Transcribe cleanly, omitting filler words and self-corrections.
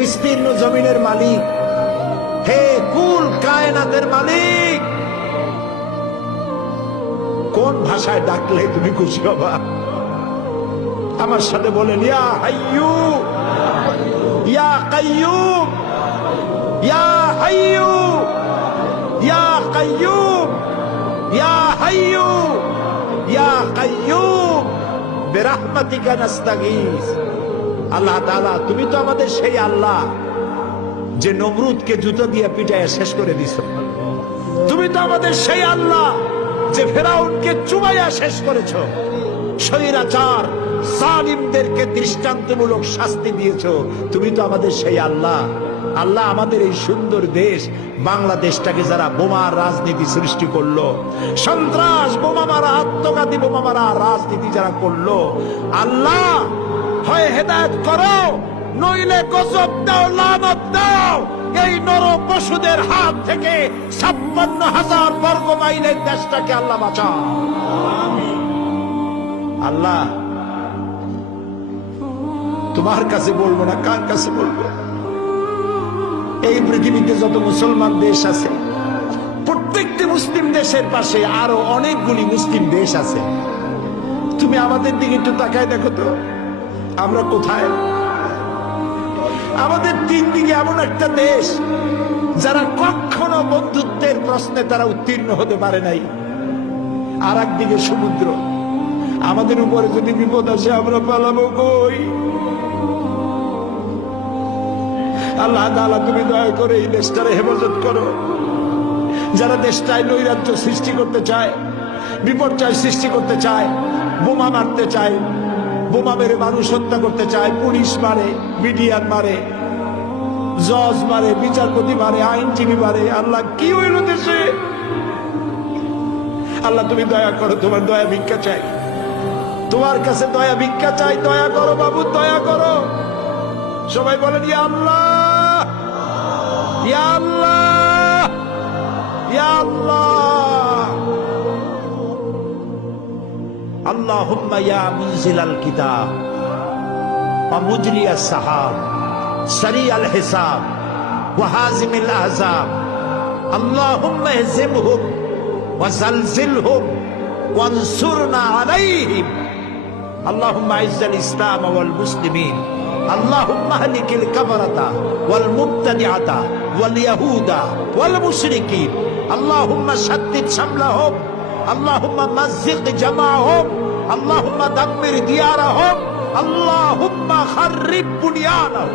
বিস্তীর্ণ জমিনের মালিক, হে কুল কায়নাতের মালিক, কোন ভাষায় ডাকলে তুমি খুশি হবা? আমার সাথে বলেন, ইয়া হাইয়ু ইয়া কাইয়ুম, ইয়া হাইয়ু ইয়া কাইয়ুম, ইয়া হাইয়ু ইয়া কাইয়ুম বিরহমাতিকা নাস্তাগীস। আল্লাহ তাআলা, তুমি তো আমাদের সেই আল্লাহ যে নমরুদকে জুতো দিয়ে পিটাইয়া শেষ করে দিছো। তুমি তো আমাদের সেই আল্লাহ যে ফেরাউনকে চুবাইয়া শেষ করেছো। স্বৈরাচার জালিমদেরকে দৃষ্টান্তমূলক শাস্তি দিয়েছো। তুমি তো আমাদের সেই আল্লাহ। আল্লাহ, আমাদের এই সুন্দর দেশ বাংলাদেশটাকে যারা বোমার রাজনীতি সৃষ্টি করলো, সন্ত্রাস, বোমা মারা, আত্মঘাতী বোমা মারা রাজনীতি যারা করলো, আল্লাহ হয় হেদায়েত করো, নইলে গজব দাও, লানত দাও। এই নর পশুদের হাত থেকে 56,000 বর্গ মাইলের দেশটাকে আল্লাহ বাঁচাও। আল্লাহ, তোমার কাছে বলবো না, কার কাছে বলবো? এই পৃথিবীতে যত মুসলমান দেশ আছে, প্রত্যেকটি মুসলিম দেশের পাশে আরো অনেকগুলি মুসলিম দেশ আছে। তুমি আমাদের দিকে একটু তাকায় দেখো তো, আমরা কোথায়? আমাদের তিন দিকে এমন একটা দেশ যারা কখনো বন্ধুত্বের প্রশ্নে তারা উত্তীর্ণ হতে পারে নাই, আর একদিকে সমুদ্র। আমাদের উপরে যদি বিপদ আসে আমরা পালাবো কই? আল্লাহ তাআলা, তুমি দয়া করে এই দেশটারে হেফাজত করো। যারা দেশটায় নৈরাজ্য সৃষ্টি করতে চায়, বিপর্যয় সৃষ্টি করতে চায়, বোমা মারতে চায়, বোমা মেরে মানুষ হত্যা করতে চায়, পুলিশ মারে, মিডিয়ার মারে, জজ মারে, বিচারপতি মারে, আইনজীবী মারে। আল্লাহ, কি হইল দেশে? আল্লাহ, তুমি দয়া করো, তোমার দয়া ভিক্ষা চাই, তোমার কাছে দয়া ভিক্ষা চাই। দয়া করো বাবু, দয়া করো। সবাই বলেন, ইয়া আল্লাহ, ইয়া আল্লাহ, ইয়া আল্লাহ। আল্লাহুম্মা ইয়া মুনজিলাল কিতাব ওয়া মুজরিয়াস সাহাব সারিয়াল হিসাব ওয়া হাজিমিল আহজাব, আল্লাহুম্মা ইহজিমহুম ওয়া জালজিলহুম ওয়ানসুরনা আলাইহিম, আল্লাহুম্মা আইজ্জাল ইসলাম ওয়াল মুসলিমিন, আল্লাহুম্মা আহলিকিল কাফারাতা ওয়াল মুবতাদিআতা ওয়াল ইয়াহুদা ওয়াল মুশরিকিন, আল্লাহুম্মা শাদ্দিদ শামলাহুম, আল্লাহুম্মা মাযজিক জামাআহুম, আল্লাহুম্মা দাম্মির দিয়ারাহুম, আল্লাহুম্মা খাররিব বুনিয়ানাহুম।